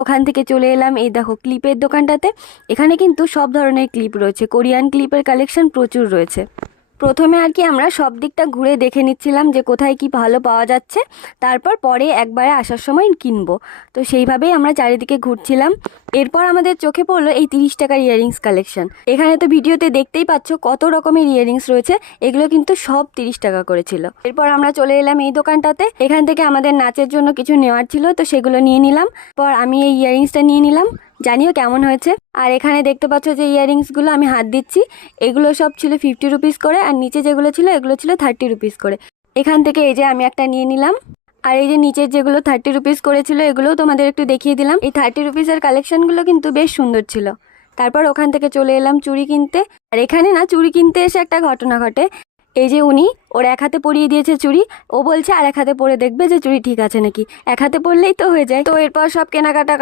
ওখান থেকে চলে এলাম এই দেখো ক্লিপের দোকানটাতে। এখানে কিন্তু সব ধরনের ক্লিপ রয়েছে, কোরিয়ান ক্লিপের কালেকশন প্রচুর রয়েছে। প্রথমে আর কি আমরা সব দিকটা ঘুরে দেখে নিচ্ছিলাম যে কোথায় কি ভালো পাওয়া যাচ্ছে, তারপর পরে একবারে আসার সময় কিনবো। তো সেইভাবেই আমরা চারিদিকে ঘুরছিলাম। এরপর আমাদের চোখে পড়লো এই 30 টাকার ইয়াররিংস কালেকশন। এখানে তো ভিডিওতে দেখতেই পাচ্ছ কত রকমের ইয়াররিংস রয়েছে, এগুলো কিন্তু সব 30 টাকা করেছিল। এরপর আমরা চলে এলাম এই দোকানটাতে। এখান থেকে আমাদের নাচের জন্য কিছু নেওয়ার ছিল, তো সেগুলো নিয়ে নিলাম। পর আমি এই ইয়াররিংসটা নিয়ে নিলাম, জানিও কেমন হয়েছে। আর এখানে দেখতে পাচ্ছ যে ইয়াররিংসগুলো আমি হাত দিচ্ছি, এগুলো সব ছিল 50 রুপিস করে, আর নিচে যেগুলো ছিল এগুলো ছিল 30 রুপিস করে। এখান থেকে এই যে আমি একটা নিয়ে নিলাম। আর এই যে নিচের যেগুলো 30 রুপিস করেছিল এগুলোও তোমাদের একটু দেখিয়ে দিলাম। এই 30 রুপিসের কালেকশনগুলো কিন্তু বেশ সুন্দর ছিল। তারপর ওখান থেকে চলে এলাম চুড়ি কিনতে। আর এখানে না চুড়ি কিনতে এসে একটা ঘটনা ঘটে। এই যে উনি ওর এক হাতে পরিয়ে দিয়েছে চুড়ি, ও বলছে আর এক হাতে পরে দেখবে যে চুড়ি ঠিক আছে নাকি, এক হাতে পরলেই তো হয়ে যায়। তো এরপর সব কেনাকাটা